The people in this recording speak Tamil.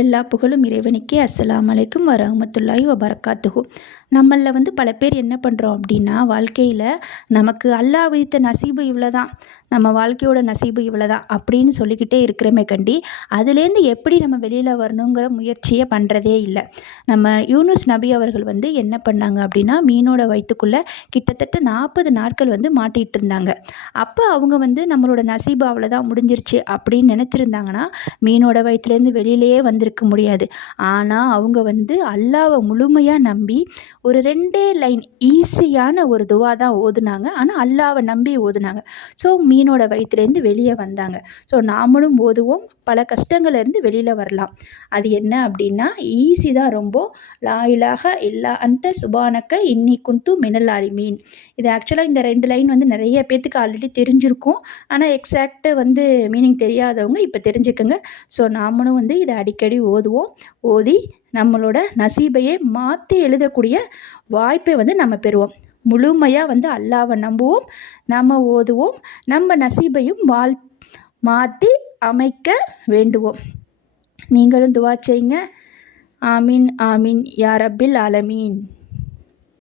எல்லா புகழும் இறைவனுக்கே. அஸ்ஸலாமு அலைக்கும் வரஹ்மத்துல்லாஹி வபரகாத்துஹு. நம்மள பல பேர் என்ன பண்ணுறோம் அப்படின்னா, வாழ்க்கையில் நமக்கு அல்லாஹ் விதித்த நசீபு இவ்வளோ தான், நம்ம வாழ்க்கையோட நசீபு இவ்வளோ தான் அப்படின்னு சொல்லிக்கிட்டே இருக்கிறோமே கண்டி, அதுலேருந்து எப்படி நம்ம வெளியில் வரணுங்கிற முயற்சியை பண்ணுறதே இல்லை. நம்ம யூனுஸ் நபி அவர்கள் என்ன பண்ணாங்க அப்படின்னா, மீனோட வயிற்றுக்குள்ளே கிட்டத்தட்ட 40 நாட்கள் மாட்டிகிட்டு இருந்தாங்க. அப்போ அவங்க நம்மளோட நசீபு அவ்வளோதான் முடிஞ்சிருச்சு அப்படின்னு நினச்சிருந்தாங்கன்னா, மீனோட வயிற்றுலேருந்து வெளியிலேயே வந்திருக்க முடியாது. ஆனால் அவங்க அல்லாஹ்வை முழுமையாக நம்பி ஒரு 2 லைன் ஈஸியான ஒரு துவா தான் ஓதுனாங்க. ஆனால் அல்லாஹ்வை நம்பி ஓதுனாங்க. ஸோ மீனோட வயிற்றுலேருந்து வெளியே வந்தாங்க. ஸோ நாமளும் ஓதுவோம், பல கஷ்டங்கள்லேருந்து வெளியில் வரலாம். அது என்ன அப்படின்னா ஈஸி தான் ரொம்ப. லா இலாஹ இல்லா அன்த சுபானக்க இன்னி குன்து மினல் ஆலிமீன். இது ஆக்சுவலாக இந்த 2 லைன் நிறைய பேத்துக்கு ஆல்ரெடி தெரிஞ்சிருக்கும். ஆனால் எக்ஸாக்ட் மீனிங் தெரியாதவங்க இப்போ தெரிஞ்சுக்கங்க. ஸோ நாமளும் இதை அடிக்கடி ஓதுவோம். ஓதி நம்மளோட நசீபையே மாற்றி எழுதக்கூடிய வாய்ப்பை நம்ம பெறுவோம். முழுமையாக அல்லாஹ்வை நம்புவோம், நம்ம ஓதுவோம், நம்ம நசீபையும் மாற்றி அமைக்க வேண்டுவோம். நீங்களும் துவா செய்யுங்க. ஆமீன் ஆமீன் யா ரப்பில் ஆலமீன்.